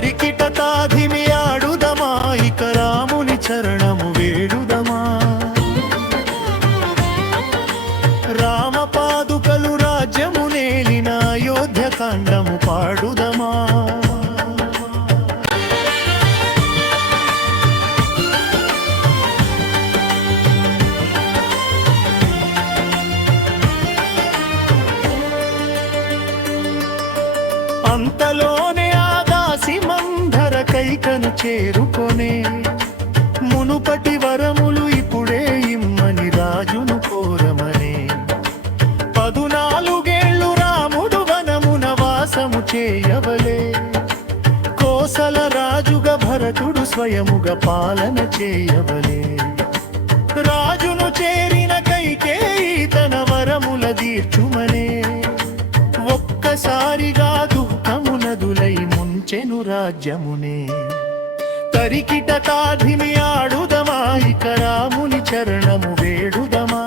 తరికిట తాధిమి ఆడుదమా ఇక రాముని చరణము వేడుదమా రామ పాదుకలు రాజ్యము నేలిన అయోధ్యకాండము పాడుదమా అంతలోనే ఆ దాసి మంధర కైకను చేరుకొనే మునుపటి వరములు ఇప్పుడే ఇమ్మని రాజును కోరమనే 14 రాముడు వనమున వాసము చేయవలే కోసల రాజుగా భరతుడు స్వయముగా పాలన చేయవలే రాజును చేరిన కైకేయి తన వరముల తీర్చుమనే ఒక్కసారిగా దుఃఖమునదులై ముంచెను రాజ్యమునే తరికిట తాధిమి ఆడుదమా ఇక రాముని చరణము వేడుదమా